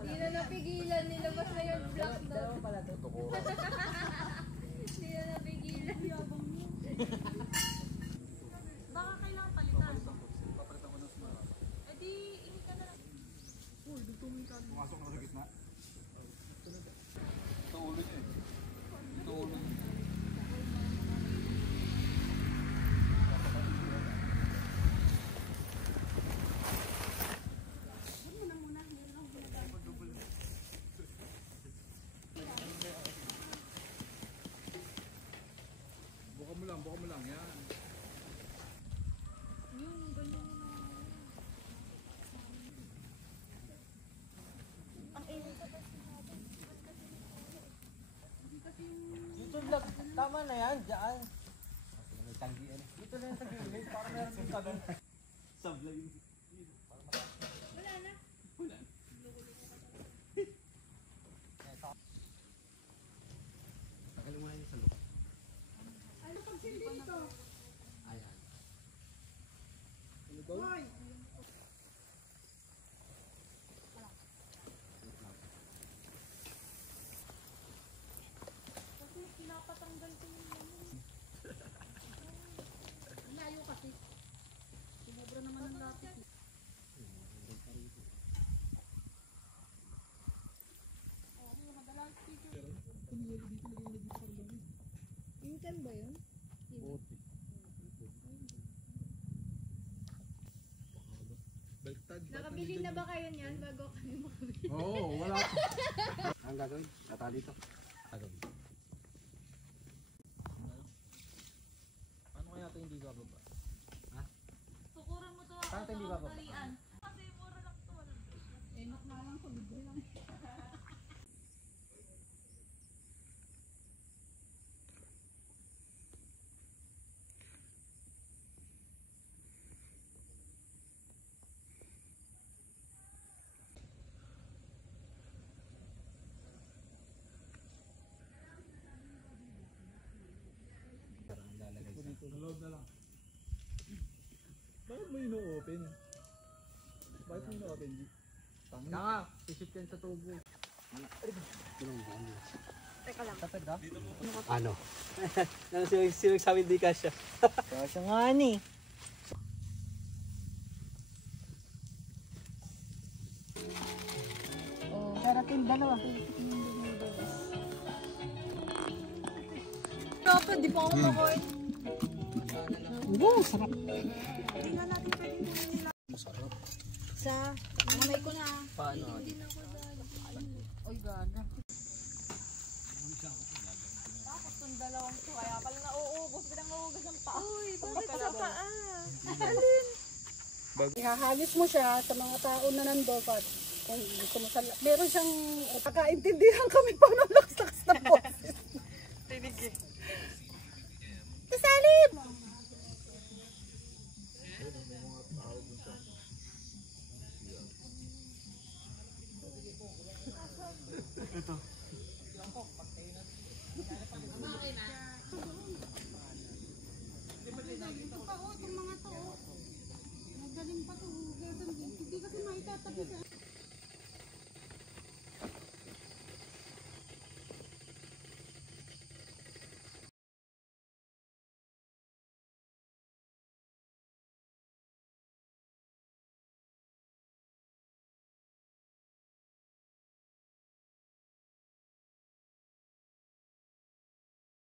Hindi na napigilan, nilabas na yung black note. Dalawa pala to. Hindi na napigilan. Baka kailangan palitan. Eh di, ini ka na lang. Uy, dugtungin ka. Pumasok na sa gitna. Ito ulo niya eh. Ito ulo niya. Buka mo lang, yan. Yung ganyan na. Ang init ka kasi natin. Dito vlog, tama na yan, dyan. May tanggian. Dito na yung tanggian, para meron yung sabi. Sa vlog yun. Wala na. Wala. Tagalin mo na yung salok. Ano pag sindi nito? Ayan. Ano daw? Hoy! Kasi pinapatanggal ko yung ano. Layo kasi. Sinobra naman ng lapis. Incan ba yun? Bote. Baliktad. Nakabili na ba kayo niyan bago kami makabili? Oo, wala. Ang gagawin? Tatali ito. Gagawin. Ano kaya ito hindi bababa? Ha? Tukuran mo to ako Saan ito hindi sa bababa? talian. Kasi mura lang to. Enak na lang ko, libre lang. Parang lalagay sa... Dito, load na lang. Bakit mo ino-open? Bakit mo ino-open? Tangin. Nga, sisip yan sa tubo. Teka lang. Tapos daw? Ano? Sino nagsabi di ka siya? Kasi nga ni. Oh, darating dalawa. Dapat, di pa ako makakoin. Oo, sarap. Tingnan natin pwedeng nila. Masarap. Sa, mamay ko na. Paano? Oy, gaga. Tapos yung dalawang to, kaya pala nauubos. Pinang nauubos ang paa. Uy, bakit sa paa? Alin? Ihahalis mo siya sa mga tao na nandoon. Kung gusto mo sa... Meron siyang... Kakaintindihan kami pa ng lakas-lakas na boses. Tinig eh. Sasalib! Ito.